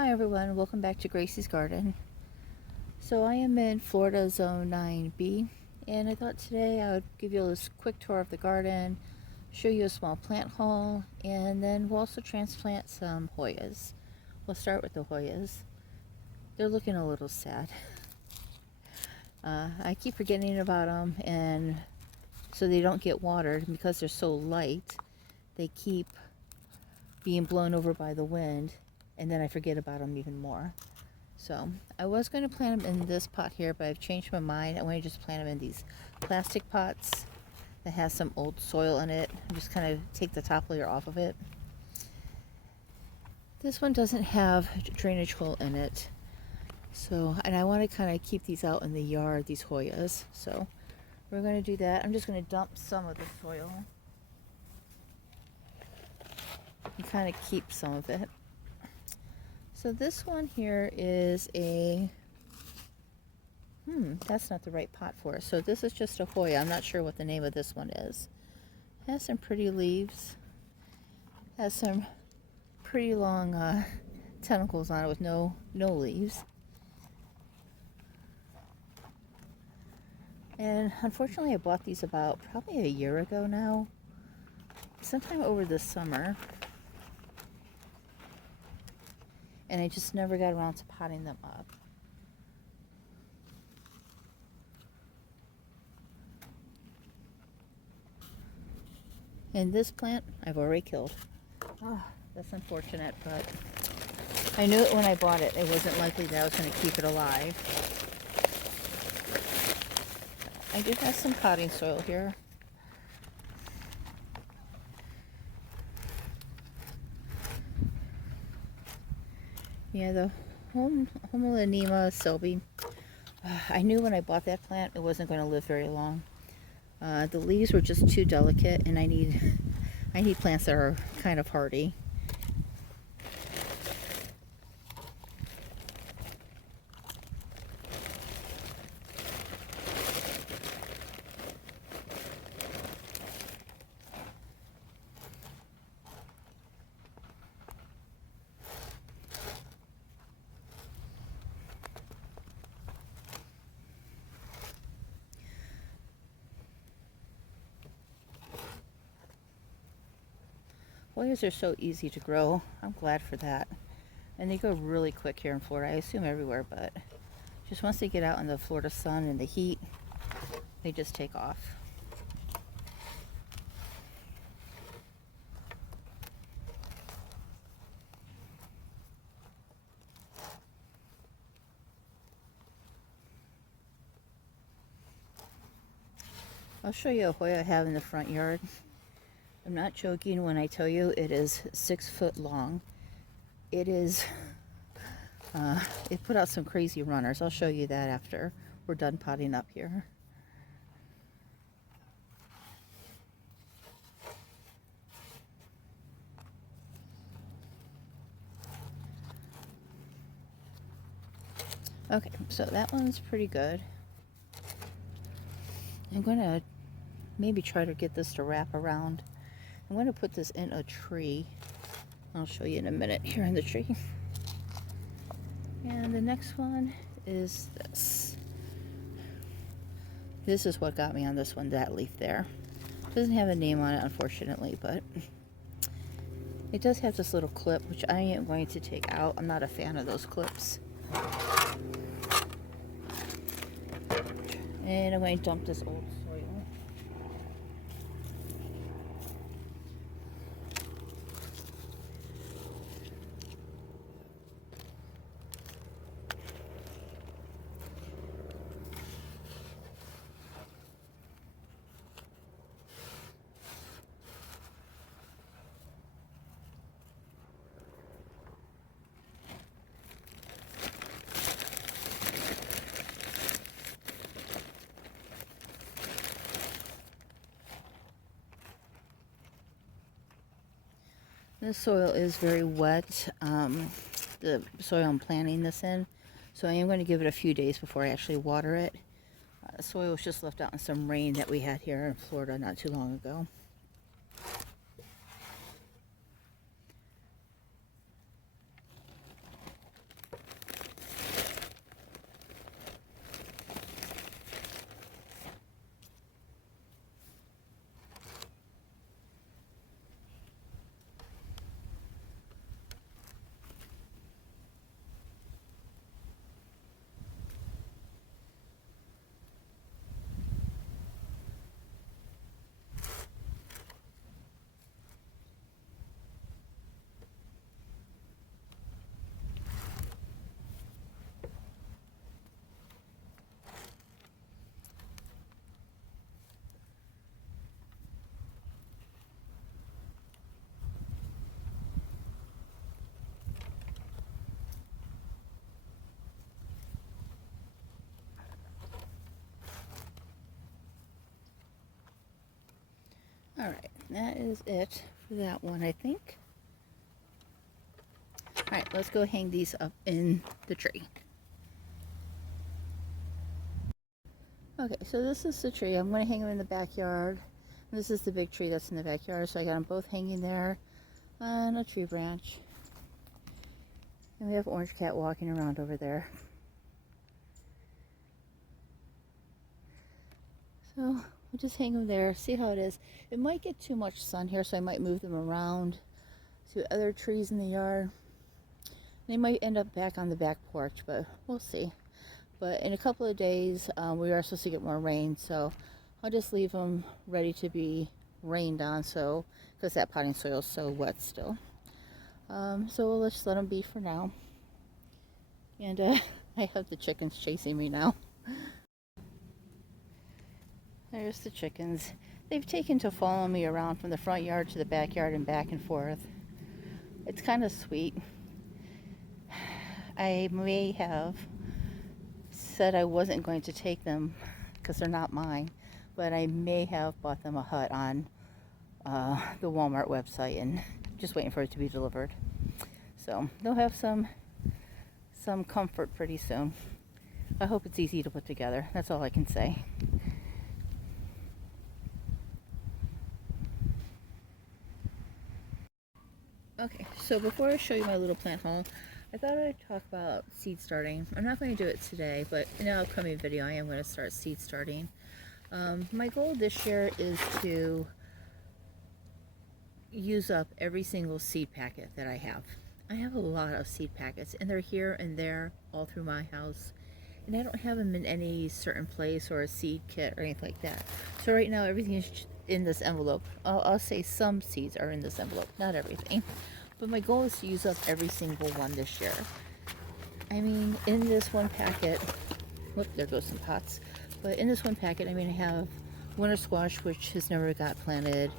Hi everyone, welcome back to Gracie's Garden. So I am in Florida Zone 9B, and I thought today I would give you a quick tour of the garden, show you a small plant haul, and then we'll also transplant some Hoyas. We'll start with the Hoyas. They're looking a little sad. I keep forgetting about them, and so they don't get watered because they're so light. They keep being blown over by the wind, and then I forget about them even more. So I was going to plant them in this pot here, but I've changed my mind. I want to just plant them in these plastic pots that has some old soil in it. Just kind of take the top layer off of it. This one doesn't have a drainage hole in it. So, and I want to kind of keep these out in the yard, these Hoyas. So we're going to do that. I'm just going to dump some of the soil and kind of keep some of it. So this one here is a, that's not the right pot for it. So this is just a Hoya. I'm not sure what the name of this one is. It has some pretty leaves. It has some pretty long tentacles on it with no leaves. And unfortunately I bought these about probably a year ago now. Sometime over the summer. And I just never got around to potting them up. And this plant I've already killed. Oh, that's unfortunate, but I knew it when I bought it. It wasn't likely that I was going to keep it alive. I do have some potting soil here. Yeah, the Homolenema Selby. I knew when I bought that plant it wasn't going to live very long. The leaves were just too delicate, and I need plants that are kind of hardy. Hoyas are so easy to grow. I'm glad for that. And they grow really quick here in Florida. I assume everywhere, but just once they get out in the Florida sun and the heat, they just take off. I'll show you a Hoya I have in the front yard. I'm not joking when I tell you it is 6 foot long. It is, it put out some crazy runners. I'll show you that after we're done potting up here. Okay, so that one's pretty good. I'm going to maybe try to get this to wrap around. I'm going to put this in a tree. I'll show you in a minute here in the tree. And the next one is this. This is what got me on this one, that leaf there. It doesn't have a name on it, unfortunately, but it does have this little clip, which I am going to take out. I'm not a fan of those clips. And I'm going to dump this old soil. This soil is very wet, the soil I'm planting this in, so I am going to give it a few days before I actually water it. The soil was just left out in some rain that we had here in Florida not too long ago. Alright, that is it for that one, I think. Alright, let's go hang these up in the tree. Okay, so this is the tree. I'm going to hang them in the backyard. This is the big tree that's in the backyard, so I got them both hanging there on a tree branch. And we have Orange Cat walking around over there. So we'll just hang them there, see how it is. It might get too much sun here, so I might move them around to other trees in the yard. They might end up back on the back porch, but we'll see. But in a couple of days, we are supposed to get more rain, so I'll just leave them ready to be rained on, so because that potting soil is so wet still. So we'll just let them be for now. And I have the chickens chasing me now. There's the chickens. They've taken to follow me around from the front yard to the backyard and back and forth. It's kind of sweet. I may have said I wasn't going to take them because they're not mine, but I may have bought them a hut on the Walmart website and just waiting for it to be delivered. So they'll have some comfort pretty soon. I hope it's easy to put together. That's all I can say. Okay, so before I show you my little plant haul, I thought I'd talk about seed starting. I'm not going to do it today, but in an upcoming video I am going to start seed starting. My goal this year is to use up every single seed packet that I have. I have a lot of seed packets, and they're here and there all through my house. And I don't have them in any certain place or a seed kit or anything like that. So right now everything is in this envelope. I'll say some seeds are in this envelope, not everything. But my goal is to use up every single one this year. I mean, in this one packet, whoop, there goes some pots. But in this one packet, I mean, I have winter squash, which has never got planted,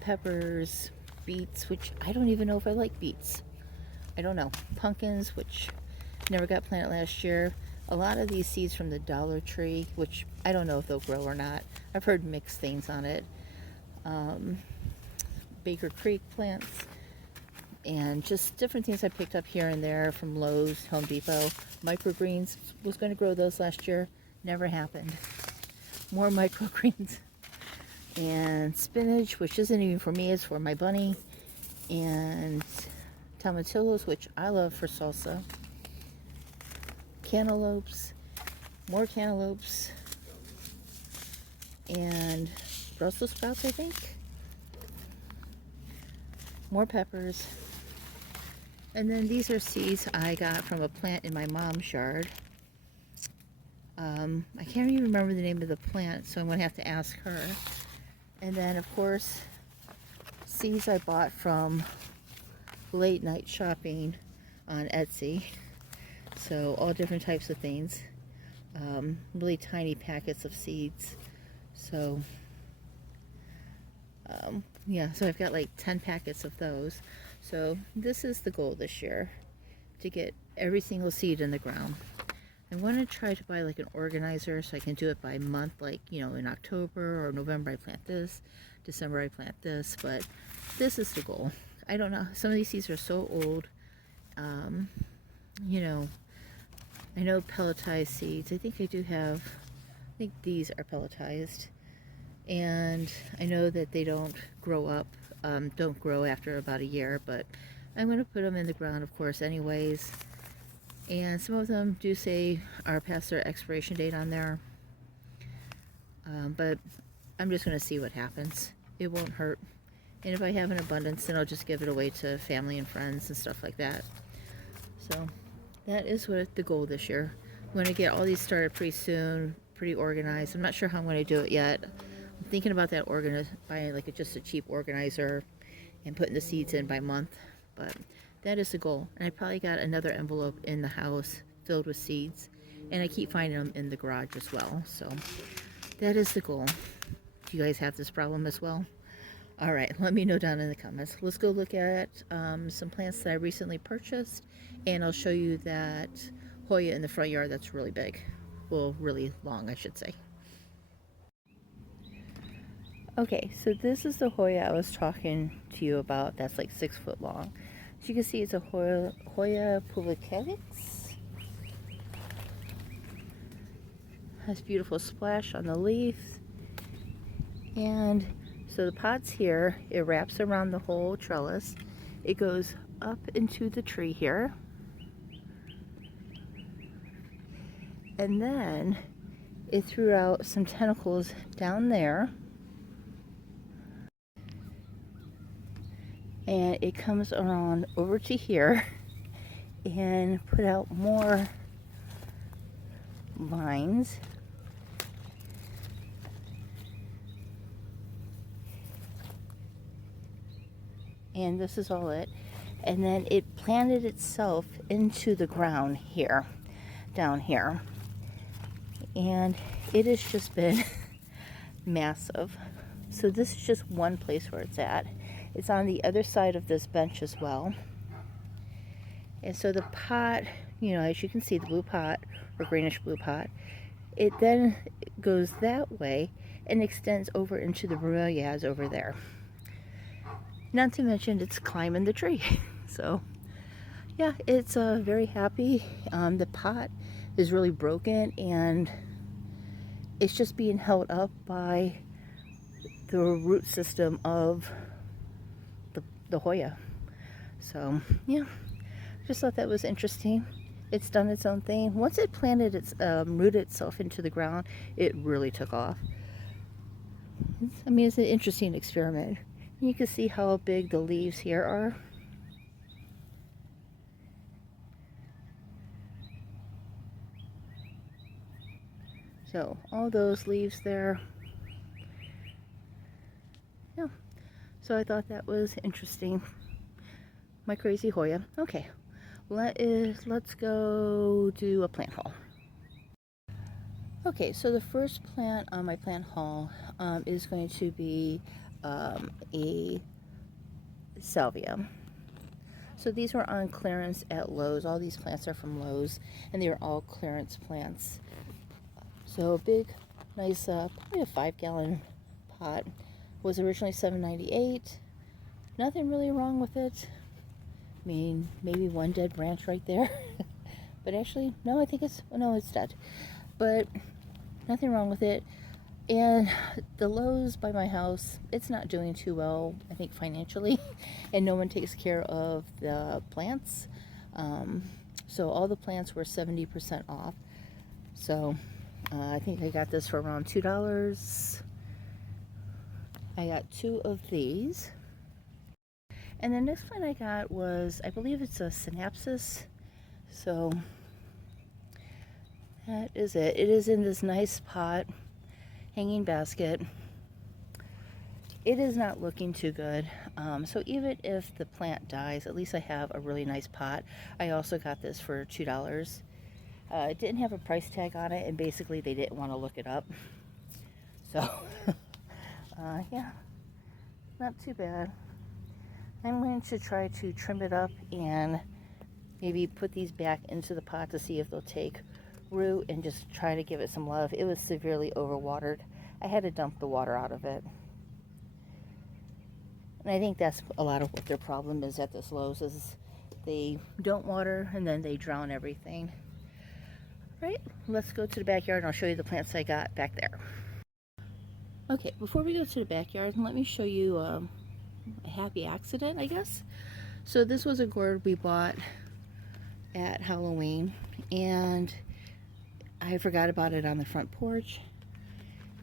peppers, beets, which I don't even know if I like beets. I don't know. Pumpkins, which never got planted last year. A lot of these seeds from the Dollar Tree, which I don't know if they'll grow or not. I've heard mixed things on it. Baker Creek plants, and just different things I picked up here and there from Lowe's, Home Depot. Microgreens, was going to grow those last year, never happened. More microgreens. And spinach, which isn't even for me, it's for my bunny. And tomatillos, which I love for salsa. Cantaloupes, more cantaloupes, and Brussels sprouts, I think. More peppers. And then these are seeds I got from a plant in my mom's yard. I can't even remember the name of the plant, so I'm going to have to ask her. And then, of course, seeds I bought from late night shopping on Etsy. So all different types of things. Really tiny packets of seeds. So yeah, so I've got like 10 packets of those. So this is the goal this year, to get every single seed in the ground. I want to try to buy like an organizer so I can do it by month, like, you know, in October or November I plant this, December I plant this, but this is the goal. I don't know, some of these seeds are so old. You know, I know pelletized seeds, I think I think these are pelletized. And I know that they don't grow up, don't grow after about a year, but I'm going to put them in the ground, of course, anyways. And some of them do say are past their expiration date on there. But I'm just going to see what happens. It won't hurt. And if I have an abundance, then I'll just give it away to family and friends and stuff like that. So that is what the goal this year. I'm going to get all these started pretty soon, pretty organized. I'm not sure how I'm going to do it yet. I'm thinking about that buying like just a cheap organizer and putting the seeds in by month. But that is the goal. And I probably got another envelope in the house filled with seeds. And I keep finding them in the garage as well. So that is the goal. Do you guys have this problem as well? All right, let me know down in the comments. Let's go look at some plants that I recently purchased, and I'll show you that Hoya in the front yard that's really big. Well, really long, I should say. Okay, so this is the Hoya I was talking to you about. That's like 6 foot long. As you can see, it's a Hoya publicatrix. Has beautiful splash on the leaves. And so the pot's here. It wraps around the whole trellis. It goes up into the tree here. And then it threw out some tentacles down there. And it comes around over to here and put out more vines. And this is all it. And then it planted itself into the ground here, down here. And it has just been massive. So this is just one place where it's at. It's on the other side of this bench as well. And so the pot, you know, as you can see, the blue pot, or greenish blue pot, it then goes that way and extends over into the bromeliads over there. Not to mention it's climbing the tree. So yeah, it's very happy. The pot is really broken and it's just being held up by the root system of the Hoya. So yeah, just thought that was interesting. It's done its own thing. Once it planted its rooted itself into the ground, it really took off. I mean, it's an interesting experiment. You can see how big the leaves here are. So all those leaves there. Yeah. So I thought that was interesting. My crazy Hoya. Okay. Let's go do a plant haul. Okay, so the first plant on my plant haul is going to be a salvia. So these were on clearance at Lowe's. All these plants are from Lowe's, and they are all clearance plants. So a big, nice, probably a 5-gallon pot was originally $7.98. Nothing really wrong with it. I mean, maybe one dead branch right there. But actually, no, I think it's dead. But nothing wrong with it. And the Lowe's by my house, it's not doing too well, I think, financially. And no one takes care of the plants. So all the plants were 70% off. So I think I got this for around $2. I got 2 of these. And the next plant I got was, I believe it's a synapsis. So that is it. It is in this nice pot, hanging basket. It is not looking too good. So even if the plant dies, at least I have a really nice pot. I also got this for $2. It didn't have a price tag on it, and basically they didn't want to look it up. So yeah, not too bad. I'm going to try to trim it up and maybe put these back into the pot to see if they'll take root and just try to give it some love. It was severely overwatered. I had to dump the water out of it. And I think that's a lot of what their problem is at this Lowe's, is they don't water and then they drown everything. Right, let's go to the backyard and I'll show you the plants I got back there. Okay, before we go to the backyard, let me show you a happy accident, I guess. So this was a gourd we bought at Halloween, and I forgot about it on the front porch,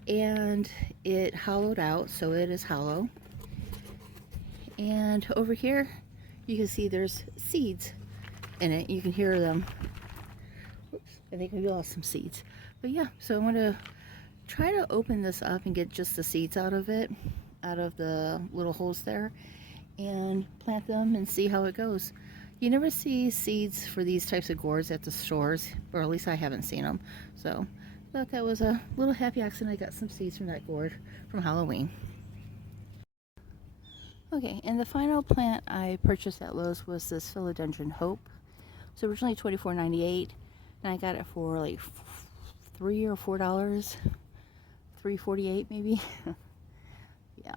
and it hollowed out, so it is hollow. And over here you can see there's seeds in it. You can hear them. Oops, I think we lost some seeds. But yeah, so I'm going to try to open this up and get just the seeds out of it, out of the little holes there, and plant them and see how it goes. You never see seeds for these types of gourds at the stores, or at least I haven't seen them. So I thought that was a little happy accident. I got some seeds from that gourd from Halloween. Okay, and the final plant I purchased at Lowe's was this Philodendron Hope. It's originally $24.98, and I got it for like $3 or $4, $3.48 maybe. Yeah,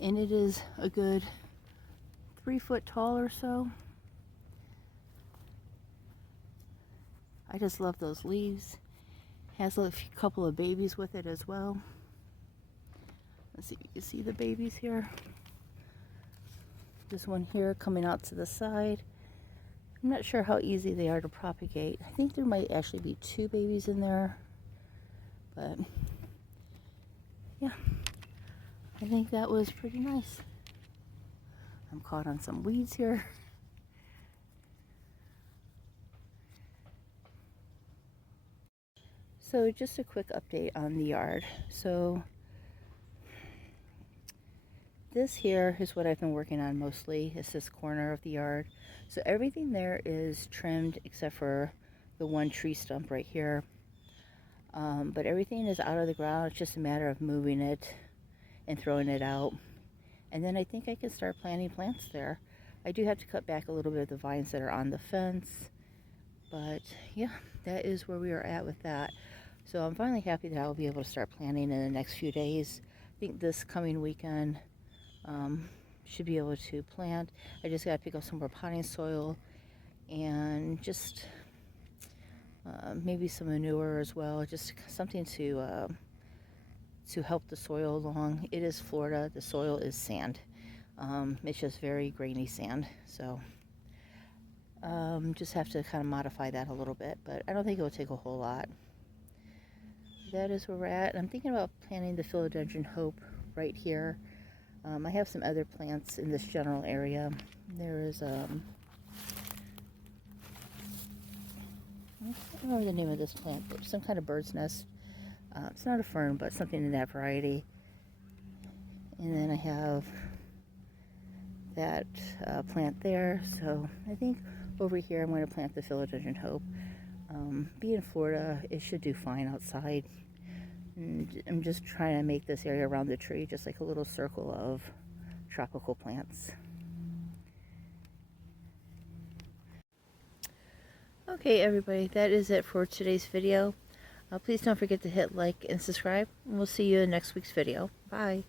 and it is a good 3 foot tall or so. I just love those leaves. Has a couple of babies with it as well. Let's see if you can see the babies here. This one here coming out to the side. I'm not sure how easy they are to propagate. I think there might actually be 2 babies in there. But yeah, I think that was pretty nice. I'm caught on some weeds here. So just a quick update on the yard. So this here is what I've been working on mostly. It's this corner of the yard. So everything there is trimmed except for the one tree stump right here. But everything is out of the ground. It's just a matter of moving it and throwing it out. And then I think I can start planting plants there. I do have to cut back a little bit of the vines that are on the fence. But yeah, that is where we are at with that. So I'm finally happy that I'll be able to start planting in the next few days. I think this coming weekend should be able to plant. I just got to pick up some more potting soil and just maybe some manure as well. Just something to help the soil along. It is Florida. The soil is sand. It's just very grainy sand. So just have to kind of modify that a little bit, but I don't think it will take a whole lot. That is where we're at. I'm thinking about planting the philodendron hope right here. I have some other plants in this general area. There is I don't remember the name of this plant, but some kind of bird's nest. It's not a fern, but something in that variety. And then I have that plant there. So I think over here I'm going to plant the philodendron hope. Being in Florida, it should do fine outside. And I'm just trying to make this area around the tree just like a little circle of tropical plants. Okay, everybody, that is it for today's video. Please don't forget to hit like and subscribe, and we'll see you in next week's video. Bye.